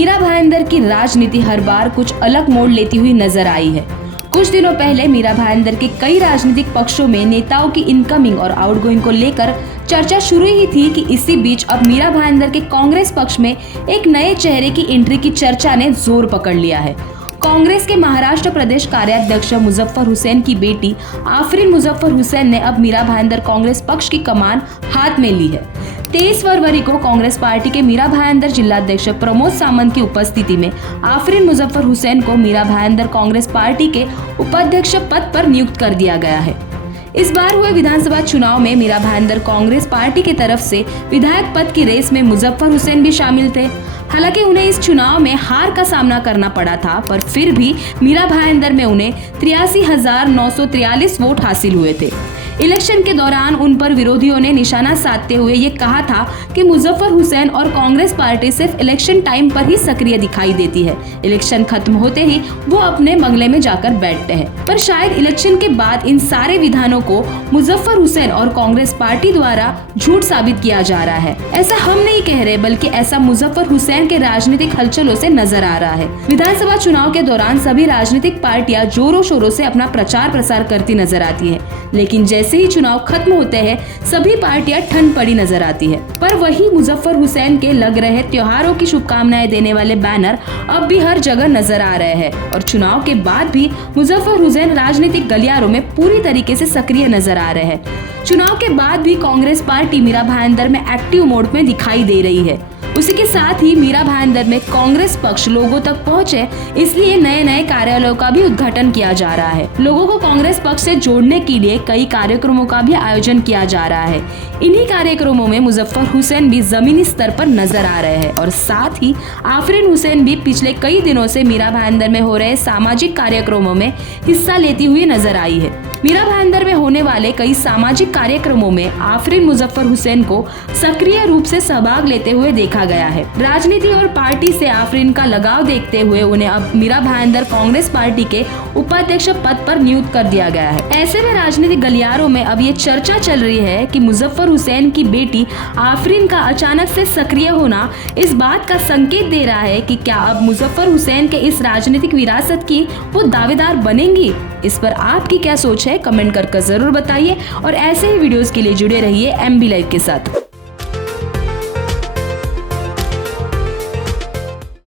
मीरा भाईंदर की राजनीति हर बार कुछ अलग मोड़ लेती हुई नजर आई है। कुछ दिनों पहले मीरा भाईंदर के कई राजनीतिक पक्षों में नेताओं की इनकमिंग और आउटगोइंग को लेकर चर्चा शुरू ही थी कि इसी बीच अब मीरा भाईंदर के कांग्रेस पक्ष में एक नए चेहरे की एंट्री की चर्चा ने जोर पकड़ लिया है। कांग्रेस के महाराष्ट्र प्रदेश कार्याध्यक्ष मुजफ्फर हुसैन की बेटी आफरीन मुजफ्फर हुसैन ने अब मीरा भाईंदर कांग्रेस पक्ष की कमान हाथ में ली है। 23 फरवरी को कांग्रेस पार्टी के मीरा भाईंदर जिलाध्यक्ष प्रमोद सामंत की उपस्थिति में आफरीन मुजफ्फर हुसैन को मीरा भाईंदर कांग्रेस पार्टी के उपाध्यक्ष पद पर नियुक्त कर दिया गया है। इस बार हुए विधानसभा चुनाव में मीरा भाईंदर कांग्रेस पार्टी की तरफ से विधायक पद की रेस में मुजफ्फर हुसैन भी शामिल थे। हालांकि उन्हें इस चुनाव में हार का सामना करना पड़ा था, पर फिर भी मीरा भाईंदर में उन्हें 83,943 वोट हासिल हुए थे। इलेक्शन के दौरान उन पर विरोधियों ने निशाना साधते हुए ये कहा था कि मुजफ्फर हुसैन और कांग्रेस पार्टी सिर्फ इलेक्शन टाइम पर ही सक्रिय दिखाई देती है, इलेक्शन खत्म होते ही वो अपने बंगले में जाकर बैठते हैं। पर शायद इलेक्शन के बाद इन सारे विधानों को मुजफ्फर हुसैन और कांग्रेस पार्टी द्वारा झूठ साबित किया जा रहा है। ऐसा हम नहीं कह रहे, बल्कि ऐसा मुजफ्फर हुसैन के राजनीतिक हलचलों से नजर आ रहा है। विधानसभा चुनाव के दौरान सभी राजनीतिक पार्टियां जोरों शोरों से अपना प्रचार प्रसार करती नजर आती है, लेकिन जैसे ही चुनाव खत्म होते हैं सभी पार्टियां ठंड पड़ी नजर आती है। पर वही मुजफ्फर हुसैन के लग रहे त्योहारों की शुभकामनाएं देने वाले बैनर अब भी हर जगह नजर आ रहे हैं और चुनाव के बाद भी मुजफ्फर हुसैन राजनीतिक गलियारों में पूरी तरीके से सक्रिय नजर आ रहे हैं। चुनाव के बाद भी कांग्रेस पार्टी मीरा भाईंदर में एक्टिव मोड में दिखाई दे रही है। उसी के साथ ही मीरा भाईंदर में कांग्रेस पक्ष लोगों तक पहुंचे, इसलिए नए नए कार्यालयों का भी उद्घाटन किया जा रहा है। लोगों को कांग्रेस पक्ष से जोड़ने के लिए कई कार्यक्रमों का भी आयोजन किया जा रहा है। इन्हीं कार्यक्रमों में मुजफ्फर हुसैन भी जमीनी स्तर पर नजर आ रहे हैं और साथ ही आफरीन हुसैन भी पिछले कई दिनों से मीरा भाईंदर में हो रहे सामाजिक कार्यक्रमों में हिस्सा लेती हुई नजर आई है। मीरा भाईंदर में होने वाले कई सामाजिक कार्यक्रमों में आफरीन मुजफ्फर हुसैन को सक्रिय रूप से सहभाग लेते हुए देखा गया है। राजनीति और पार्टी से आफरीन का लगाव देखते हुए उन्हें अब मीरा भाईंदर कांग्रेस पार्टी के उपाध्यक्ष पद पर नियुक्त कर दिया गया है। ऐसे में राजनीतिक गलियारों में अब ये चर्चा चल रही है कि मुजफ्फर हुसैन की बेटी आफरीन का अचानक से सक्रिय होना इस बात का संकेत दे रहा है कि क्या अब मुजफ्फर हुसैन के इस राजनीतिक विरासत की वो दावेदार बनेंगी। इस पर आपकी क्या सोच है, कमेंट कर जरूर बताइए और ऐसे ही वीडियोस के लिए जुड़े रहिए MB लाइव के साथ।